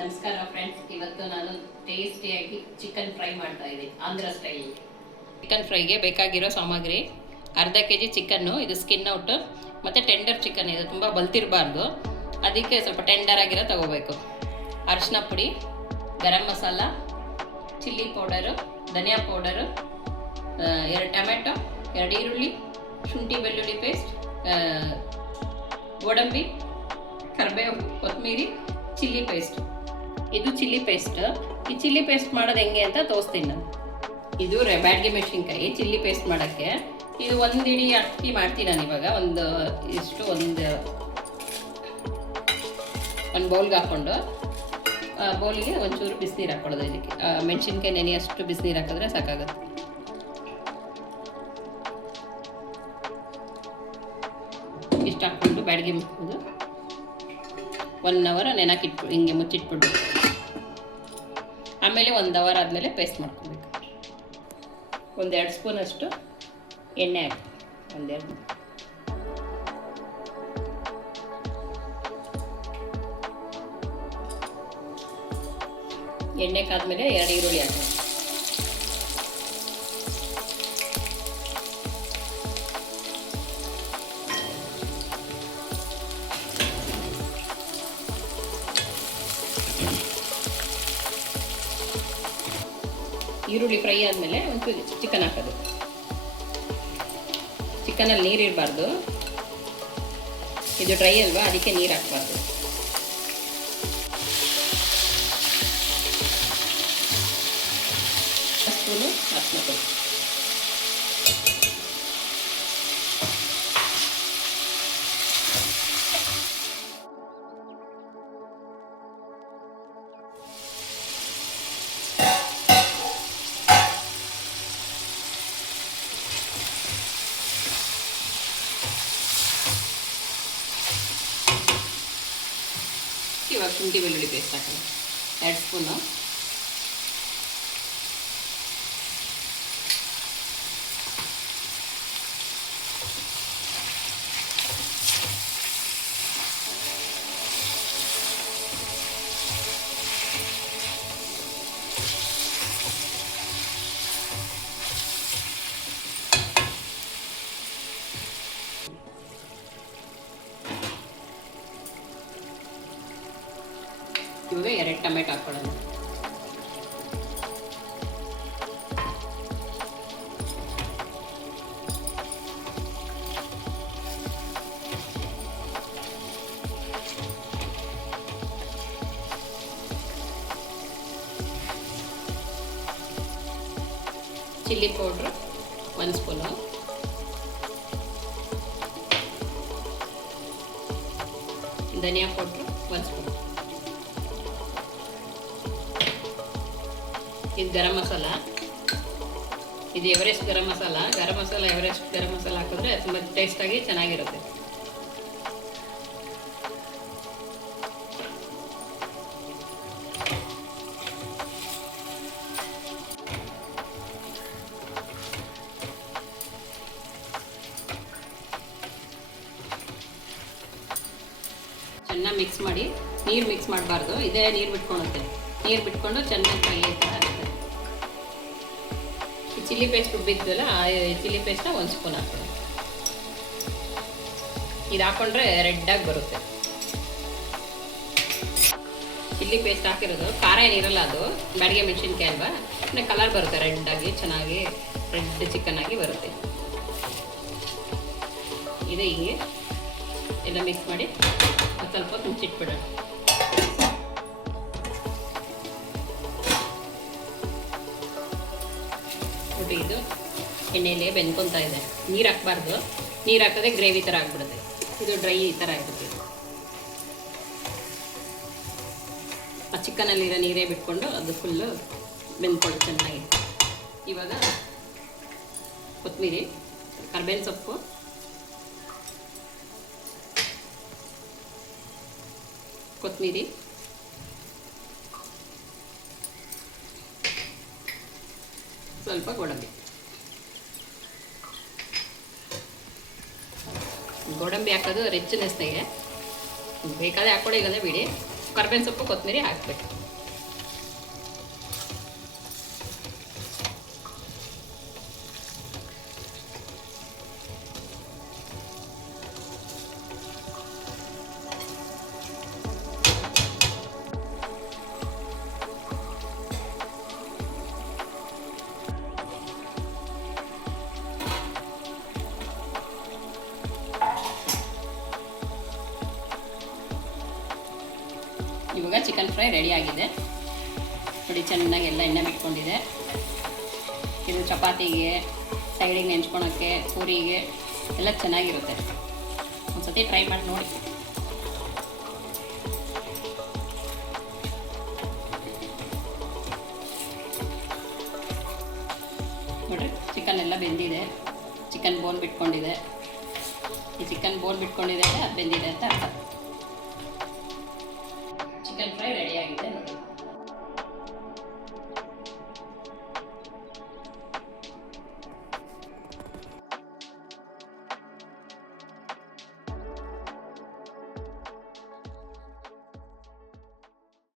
ನಮಸ್ಕಾರ ಫ್ರೆಂಡ್ಸ್, ಇವತ್ತು ನಾನು ಟೇಸ್ಟಿಯಾಗಿ ಚಿಕನ್ ಫ್ರೈ ಮಾಡ್ತಾ ಇದ್ದೀನಿ, ಆಂಧ್ರ ಸ್ಟೈಲ್. ಚಿಕನ್ ಫ್ರೈಗೆ ಬೇಕಾಗಿರೋ ಸಾಮಗ್ರಿ: ಅರ್ಧ ಕೆಜಿ ಚಿಕನ್ನು, ಇದು ಸ್ಕಿನ್ ಔಟ್ ಮತ್ತು ಟೆಂಡರ್ ಚಿಕನ್, ಇದು ತುಂಬ ಬಲ್ತಿರಬಾರ್ದು, ಅದಕ್ಕೆ ಸ್ವಲ್ಪ ಟೆಂಡರ್ ಆಗಿರೋ ತಗೋಬೇಕು. ಅರಿಶಿನ ಪುಡಿ, ಗರಂ ಮಸಾಲ, ಚಿಲ್ಲಿ ಪೌಡರು, ಧನಿಯಾ ಪೌಡರು, 2 ಟೊಮೆಟೊ, 2 ಈರುಳ್ಳಿ, ಶುಂಠಿ ಬೆಳ್ಳುಳ್ಳಿ ಪೇಸ್ಟ್, ಗೋಡಂಬಿ, ಕರಿಬೇವು, ಕೊತ್ತಂಬರಿ, ಚಿಲ್ಲಿ ಪೇಸ್ಟ್. ಇದು ಚಿಲ್ಲಿ ಪೇಸ್ಟ್. ಈ ಚಿಲ್ಲಿ ಪೇಸ್ಟ್ ಮಾಡೋದು ಹೆಂಗೆ ಅಂತ ತೋರಿಸ್ತೀನಿ ನಾನು. ಇದು ಬ್ಯಾಡಗಿ ಮೆಣಸಿನ್ಕಾಯಿ ಚಿಲ್ಲಿ ಪೇಸ್ಟ್ ಮಾಡೋಕ್ಕೆ. ಇದು 1 ಇಡೀ ಅಕ್ಕಿ ಮಾಡ್ತೀನಿ ನಾನು ಇವಾಗ. ಒಂದು ಬೌಲ್ಗೆ ಹಾಕ್ಕೊಂಡು, ಬೌಲಿಗೆ ಒಂಚೂರು ಬಿಸಿನೀರು ಹಾಕ್ಕೊಳ್ಳೋದು. ಇದಕ್ಕೆ ಮೆಣಸಿನ್ಕಾಯಿ ನೆನೆಯಷ್ಟು ಬಿಸಿನೀರು ಹಾಕಿದ್ರೆ ಸಾಕಾಗುತ್ತೆ. ಇಷ್ಟು ಹಾಕ್ಕೊಂಡು ಬ್ಯಾಡಗಿ ಮುಚ್ಚೋದು. 1 ಅವರ್ ಹಿಂಗೆ ಮುಚ್ಚಿಟ್ಬಿಟ್ಟು ಆಮೇಲೆ 1 ಅವರ್ ಆದಮೇಲೆ ಪೇಸ್ಟ್ ಮಾಡ್ಕೊಬೇಕು. 1-2 ಸ್ಪೂನಷ್ಟು ಎಣ್ಣೆ ಹಾಕಿ, 1-2 ಎಣ್ಣೆ ಕಾದ್ಮೇಲೆ 2 ಈರುಳ್ಳಿ ಹಾಕಿ. ಈರುಳ್ಳಿ ಫ್ರೈ ಆದಮೇಲೆ ಒಂಚೂರು ಚಿಕನ್ ಹಾಕೋದು. ಚಿಕನಲ್ಲಿ ನೀರಿರಬಾರ್ದು, ಇದು ಡ್ರೈ ಅಲ್ವಾ, ಅದಕ್ಕೆ ನೀರು ಹಾಕಬಾರ್ದು. ಸ್ಪೂನು ಅರಿಶಿನ ಪುಡಿ. ಇವಾಗ ಶುಂಠಿ ಬೆಳ್ಳುಳ್ಳಿ ಪೇಸ್ಟ್ ಹಾಕೋಣ, 2 ಸ್ಪೂನು. ಇವಾಗ 2 ಟೊಮೆಟೊ ಹಾಕ್ಕೊಳ್ಳೋಣ. ಚಿಲ್ಲಿ ಪೌಡ್ರು 1 ಸ್ಪೂನು, ಧನಿಯಾ ಪೌಡ್ರು 1 ಸ್ಪೂನ್. ಇದು ಗರಂ ಮಸಾಲ, ಇದು ಎವರೆಸ್ಟ್ ಗರಂ ಮಸಾಲ. ಎವರೆಸ್ಟ್ ಗರಂ ಮಸಾಲ ಹಾಕಿದ್ರೆ ತುಂಬ ಟೇಸ್ಟಾಗಿ ಚೆನ್ನಾಗಿರುತ್ತೆ. ಚೆನ್ನಾಗಿ ಮಿಕ್ಸ್ ಮಾಡಿ. ನೀರು ಮಿಕ್ಸ್ ಮಾಡಬಾರ್ದು, ಇದೇ ನೀರು ಬಿಟ್ಕೊಳುತ್ತೆ. ನೀರು ಬಿಟ್ಕೊಂಡು ಚೆನ್ನಾಗಿ ಫ್ರೈ ಆಯ್ತಾ ಆಗುತ್ತೆ. ಈ ಚಿಲ್ಲಿ ಪೇಸ್ಟ್ ರುಬ್ಬಿದ್ದಲ್ಲ, ಆ ಚಿಲ್ಲಿ ಪೇಸ್ಟ್ನ 1 ಸ್ಪೂನ್ ಹಾಕೋದು. ಇದು ಹಾಕೊಂಡ್ರೆ ರೆಡ್ಡಾಗಿ ಬರುತ್ತೆ. ಚಿಲ್ಲಿ ಪೇಸ್ಟ್ ಹಾಕಿರೋದು ಖಾರ ಏನಿರಲ್ಲ, ಅದು ಬ್ಯಾಡಗಿ ಮೆಣಸಿನ್ಕಾಯಿ ಅಲ್ವಾ, ಅಂದರೆ ಕಲರ್ ಬರುತ್ತೆ, ರೆಡ್ಡಾಗಿ ಚೆನ್ನಾಗಿ ರೆಡ್ ಚಿಕನ್ ಆಗಿ ಬರುತ್ತೆ. ಇದು ಹೀಗೆ ಎಲ್ಲ ಮಿಕ್ಸ್ ಮಾಡಿ ಸ್ವಲ್ಪ ಹೊತ್ತು ಮುಚ್ಚಿಟ್ಬಿಡೋಣ. ಇದು ಎಣ್ಣೆಯಲ್ಲಿ ಬೆಂದ್ಕೊತಾ ಇದೆ. ನೀರು ಹಾಕಬಾರ್ದು, ನೀರು ಹಾಕಿದ್ರೆ ಗ್ರೇವಿ ಥರ ಆಗಿಬಿಡುತ್ತೆ. ಇದು ಡ್ರೈ ಈ ಥರ ಆಗಿಬಿಡುತ್ತೆ. ಆ ಚಿಕನಲ್ಲಿರೋ ನೀರೇ ಬಿಟ್ಕೊಂಡು ಅದು ಫುಲ್ಲು ಬೆಂದ್ಕೊಳ್ಳಿ ಚೆನ್ನಾಗಿ. ಇವಾಗ ಕೊತ್ತಂಬರಿ, ಕರ್ಬೇವಿನ ಸೊಪ್ಪು, ಸ್ವಲ್ಪ ಗೋಡಂಬಿ. ಗೋಡಂಬಿ ಹಾಕೋದು ರಿಚ್ನೆಸ್ಗೆ ಬೇಕಾದ್ರೆ ಹಾಕ್ಕೊಳ್ಳಿ, ಇಲ್ಲಂದ್ರೆ ಬಿಡಿ. ಕರ್ಬೇವಿನ ಸೊಪ್ಪು ಕೊತ್ತಂಬರಿ ಹಾಕಬೇಕು. ಇವಾಗ ಚಿಕನ್ ಫ್ರೈ ರೆಡಿ ಆಗಿದೆ ನೋಡಿ, ಚೆನ್ನಾಗಿ ಎಲ್ಲ ಎಣ್ಣೆ ಬಿಟ್ಕೊಂಡಿದೆ. ಇದು ಚಪಾತಿಗೆ, ಸೈಡಿಗೆ ನೆಂಚ್ಕೊಳಕ್ಕೆ, ಪೂರಿಗೆ ಎಲ್ಲ ಚೆನ್ನಾಗಿರುತ್ತೆ. ಒಂದ್ಸತಿ ಟ್ರೈ ಮಾಡಿ ನೋಡಿ. ನೋಡಿರಿ ಚಿಕನ್ ಎಲ್ಲ ಬೆಂದಿದೆ, ಚಿಕನ್ ಬೋನ್ ಬಿಟ್ಕೊಂಡಿದೆ. ಈ ಚಿಕನ್ ಬೋನ್ ಬಿಟ್ಕೊಂಡಿದೆ ಅಂದರೆ ಅದು ಬೆಂದಿದೆ ಅಂತ ಅರ್ಥ. ಚಿಕನ್ ಫ್ರೈ ರೆಡಿ ಆಗಿದೆ ನೋಡಿ.